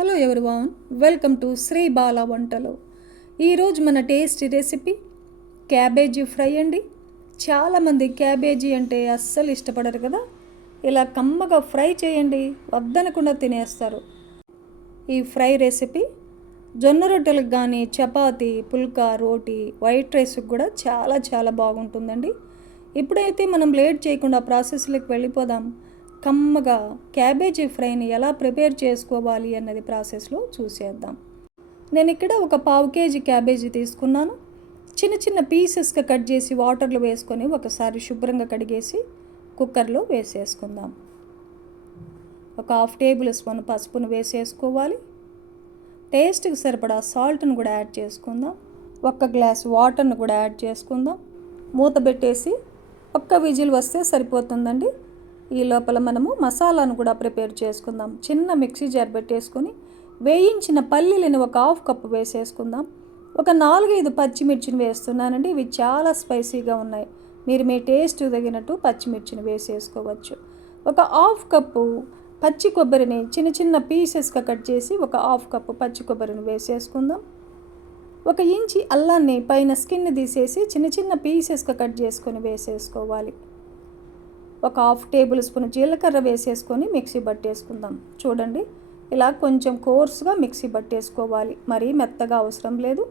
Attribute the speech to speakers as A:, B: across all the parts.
A: hello everyone welcome to Sri Bala వంటలు ఈరోజు మన టేస్టీ రెసిపీ క్యాబేజీ ఫ్రై అండి చాలామంది క్యాబేజీ అంటే అస్సలు ఇష్టపడరు కదా ఇలా కమ్మగా ఫ్రై చేయండి వద్దనకుండా తినేస్తారు ఈ ఫ్రై రెసిపీ జొన్న రొట్టెలకు కానీ చపాతి పుల్కా రోటీ వైట్ రైస్కి కూడా చాలా చాలా బాగుంటుందండి ఇప్పుడైతే మనం లేట్ చేయకుండా ప్రాసెస్లోకి వెళ్ళిపోదాం కమ్మగా క్యాబేజీ ఫ్రైని ఎలా ప్రిపేర్ చేసుకోవాలి అన్నది ప్రాసెస్లో చూసేద్దాం నేను ఇక్కడ ఒక పావు కేజీ క్యాబేజీ తీసుకున్నాను చిన్న చిన్న పీసెస్గా కట్ చేసి వాటర్లో వేసుకొని ఒకసారి శుభ్రంగా కడిగేసి కుక్కర్లో వేసేసుకుందాం ఒక హాఫ్ టేబుల్ స్పూన్ పసుపును వేసేసుకోవాలి టేస్ట్కి సరిపడా సాల్ట్ను కూడా యాడ్ చేసుకుందాం ఒక్క గ్లాస్ వాటర్ను కూడా యాడ్ చేసుకుందాం మూత పెట్టేసి ఒక్క విజిల్ వస్తే సరిపోతుందండి ఈ లోపల మనము మసాలాను కూడా ప్రిపేర్ చేసుకుందాం చిన్న మిక్సీ జార్ పెట్టేసుకొని వేయించిన పల్లీలను ఒక హాఫ్ కప్పు వేసేసుకుందాం ఒక నాలుగైదు పచ్చిమిర్చిని వేస్తున్నానండి ఇవి చాలా స్పైసీగా ఉన్నాయి మీరు మీ టేస్ట్ తగినట్టు పచ్చిమిర్చిని వేసేసుకోవచ్చు ఒక హాఫ్ కప్పు పచ్చి కొబ్బరిని చిన్న చిన్న పీసెస్గా కట్ చేసి ఒక హాఫ్ కప్పు పచ్చి కొబ్బరిని వేసేసుకుందాం ఒక ఇంచి అల్లాన్ని పైన స్కిన్ తీసేసి చిన్న చిన్న పీసెస్గా కట్ చేసుకొని వేసేసుకోవాలి ఒక హాఫ్ టేబుల్ స్పూన్ జీలకర్ర వేసేసుకొని మిక్సీ పట్టేసుకుందాం చూడండి ఇలా కొంచెం కోర్సుగా మిక్సీ పట్టేసుకోవాలి మరీ మెత్తగా అవసరం లేదు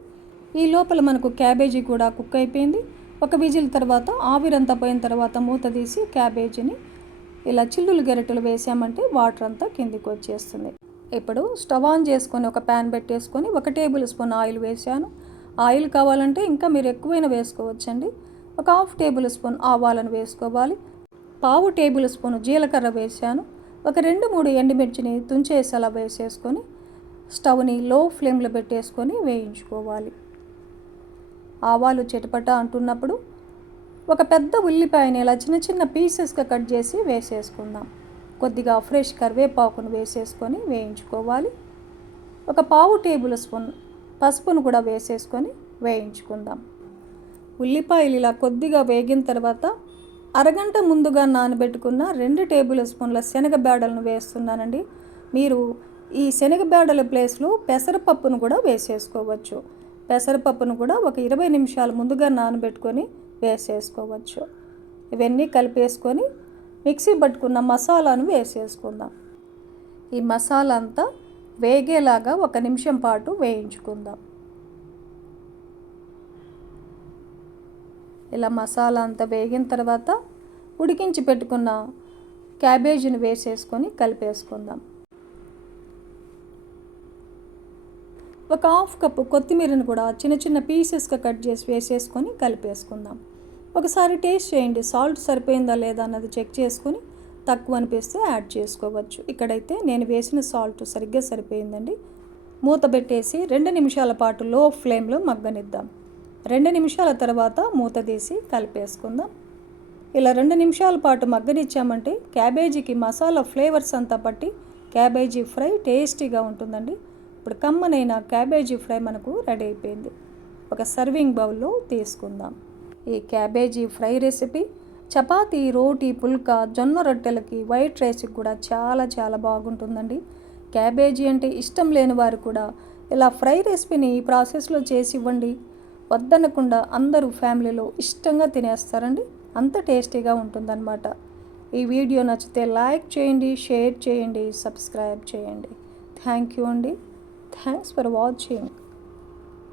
A: ఈ లోపల మనకు క్యాబేజీ కూడా కుక్ అయిపోయింది ఒక విజిల్ తర్వాత ఆవిరంతా పోయిన తర్వాత మూత తీసి క్యాబేజీని ఇలా చిల్లులు గెరటలు వేసామంటే వాటర్ అంతా కిందికి వచ్చేస్తుంది ఇప్పుడు స్టవ్ ఆన్ చేసుకొని ఒక ప్యాన్ పెట్టేసుకొని ఒక టేబుల్ స్పూన్ ఆయిల్ వేసాను ఆయిల్ కావాలంటే ఇంకా మీరు ఎక్కువైనా వేసుకోవచ్చండి ఒక హాఫ్ టేబుల్ స్పూన్ ఆవాలను వేసుకోవాలి పావు టేబుల్ స్పూన్ జీలకర్ర వేసాను ఒక రెండు మూడు ఎండుమిర్చిని తుంచేసి అలా వేసేసుకొని స్టవ్ని లో ఫ్లేమ్లో పెట్టేసుకొని వేయించుకోవాలి ఆవాలు చిటపట అంటున్నప్పుడు ఒక పెద్ద ఉల్లిపాయని ఇలా చిన్న చిన్న పీసెస్గా కట్ చేసి వేసేసుకుందాం కొద్దిగా ఫ్రెష్ కరివేపాకును వేసేసుకొని వేయించుకోవాలి ఒక పావు టేబుల్ స్పూన్ పసుపును కూడా వేసేసుకొని వేయించుకుందాం ఉల్లిపాయలు ఇలా కొద్దిగా వేగిన తర్వాత అరగంట ముందుగా నానబెట్టుకున్న రెండు టేబుల్ స్పూన్ల శనగ బేడలను వేస్తున్నానండి మీరు ఈ శనగ బేడల ప్లేస్లో పెసరపప్పును కూడా వేసేసుకోవచ్చు పెసరపప్పును కూడా ఒక ఇరవై నిమిషాలు ముందుగా నానబెట్టుకొని వేసేసుకోవచ్చు ఇవన్నీ కలిపేసుకొని మిక్సీ పట్టుకున్న మసాలాను వేసేసుకుందాం ఈ మసాలా అంతా వేగేలాగా ఒక నిమిషం పాటు వేయించుకుందాం ఇలా మసాలా అంతా వేగిన తర్వాత ఉడికించి పెట్టుకున్న క్యాబేజీని వేసేసుకొని కలిపేసుకుందాం ఒక హాఫ్ కప్పు కొత్తిమీరను కూడా చిన్న చిన్న పీసెస్గా కట్ చేసి వేసేసుకొని కలిపేసుకుందాం ఒకసారి టేస్ట్ చేయండి సాల్ట్ సరిపోయిందా లేదా అన్నది చెక్ చేసుకొని తక్కువ అనిపిస్తే యాడ్ చేసుకోవచ్చు ఇక్కడైతే నేను వేసిన సాల్ట్ సరిగ్గా సరిపోయిందండి మూత పెట్టేసి రెండు నిమిషాల పాటు లో ఫ్లేమ్లో మగ్గనిద్దాం రెండు నిమిషాల తర్వాత మూత తీసి కలిపేసుకుందాం ఇలా రెండు నిమిషాల పాటు మగ్గనిచ్చామంటే క్యాబేజీకి మసాలా ఫ్లేవర్స్ అంతా పట్టి క్యాబేజీ ఫ్రై టేస్టీగా ఉంటుందండి ఇప్పుడు కమ్మనైన క్యాబేజీ ఫ్రై మనకు రెడీ అయిపోయింది ఒక సర్వింగ్ బౌల్లో తీసుకుందాం ఈ క్యాబేజీ ఫ్రై రెసిపీ చపాతీ రోటీ పుల్కా జొన్న రొట్టెలకి వైట్ రైస్కి కూడా చాలా చాలా బాగుంటుందండి క్యాబేజీ అంటే ఇష్టం లేని వారు కూడా ఇలా ఫ్రై రెసిపీని ఈ ప్రాసెస్లో చేసి ఇవ్వండి వద్దనకుండా అందరూ ఫ్యామిలీలో ఇష్టంగా తినేస్తారండి అంత టేస్టీగా ఉంటుందన్నమాట ఈ వీడియో నచ్చితే లైక్ చేయండి షేర్ చేయండి సబ్స్క్రైబ్ చేయండి థ్యాంక్ యూ అండి థ్యాంక్స్ ఫర్ వాచింగ్